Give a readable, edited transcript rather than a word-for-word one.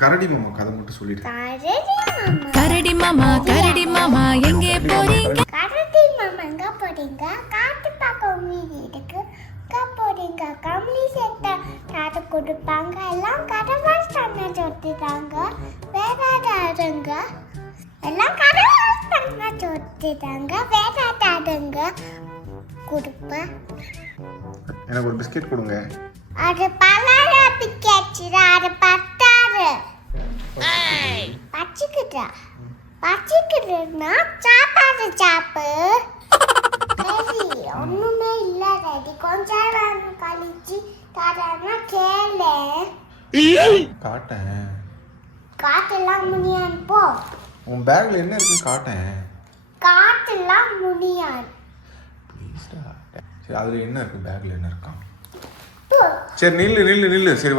கரடி மாமா கதை மட்டும் சொல்லிடு. கரடி மாமா எங்கே போறீங்க? கரடி மாமா எங்க போறீங்க? காட்டு பக்கம் வீடு இருக்கு. போறீங்க கம்பளி செட்டை காட்டு கொடுப்பாங்க. எல்லாம் கடவாஸ் பண்ண சொல்லிட்டாங்க. வேறாடுங்க எல்லாம் கடவாஸ் பண்ண சொல்லிட்டாங்க. வேறாடுங்க கொடுப்பேன். எனக்கு ஒரு பிஸ்கெட் கொடுங்க. அது பலார பிஸ்கெட். அது பட்டாரு பச்சிக்கிட்டுனா சாப்பாடு சாப்பு. சரி ஒண்ணுமே இல்ல ரெடி. கொஞ்ச நேரம் கழிச்சு தரேன்னா கேளு. காட்டேன். காட்டெல்லாம் முடியாது போ. உன் பேக்ல என்ன இருக்கு காட்டேன். காட்டெல்லாம் முடியாது. ப்ளீஸ்டா. சரி அதுல என்ன இருக்கு பேக்ல என்ன இருக்கா? போ. சரி நில்லு சரி வா.